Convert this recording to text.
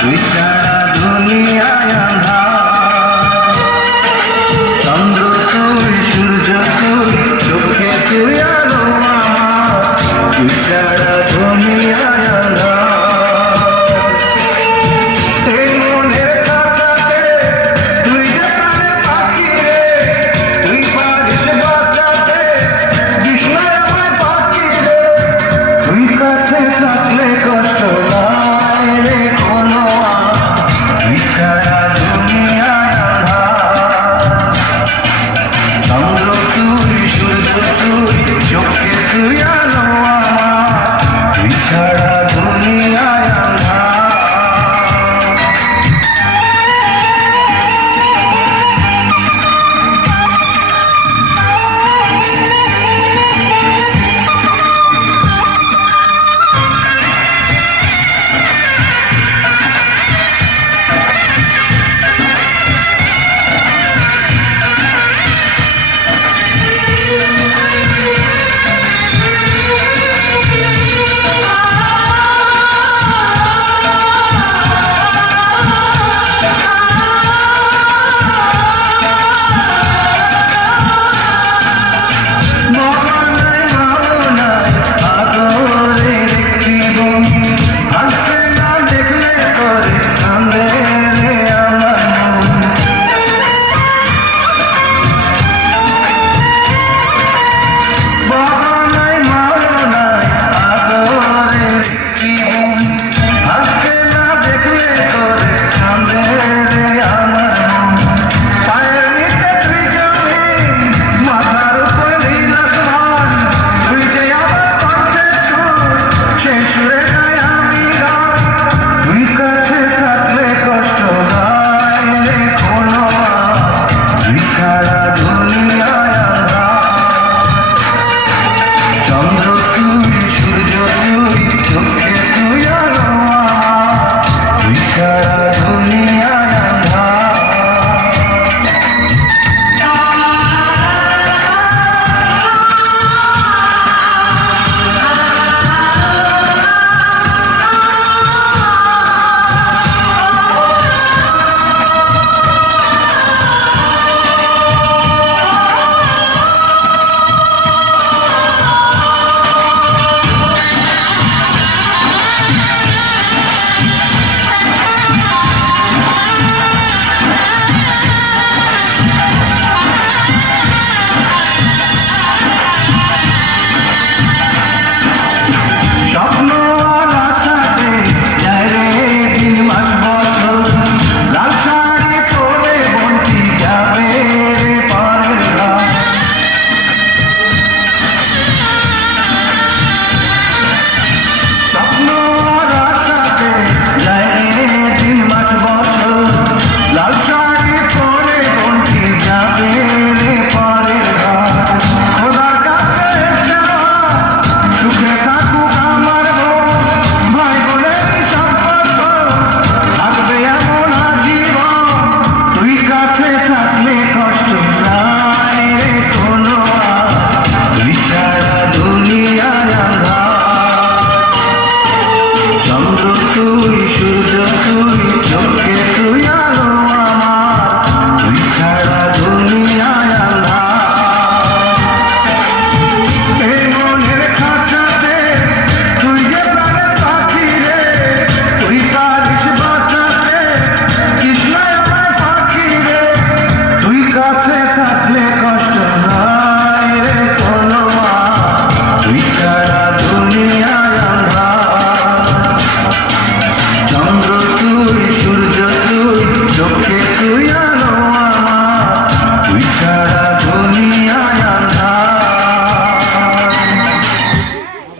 তুই ছাড়া দুনিয়ায় আঁধার। চন্দ্র তুই, সূর্য তুই, চোখে তুই আলো আমার, তুই ছাড়া দুনিয়ায় আঁধার। এই মনের কাছাতে তুই যে প্রাণের পাখি রে, তুই পারিস বাঁচাতে কৃষ্ণায় আমায় পাখি রে। তুই কাছে থাকলে কষ্ট নাই রে কোনো আর, তুই ছাড়া দুনিয়ায় আঁধার। চন্দ্র তুই, সূর্য তুই, চোখে তুই আলো আমার, তুই ছাড়া দুনিয়ায় আঁধার। চন্দ্র তুই, সূর্য তুই, চোখে তুই আলো আমার, তুই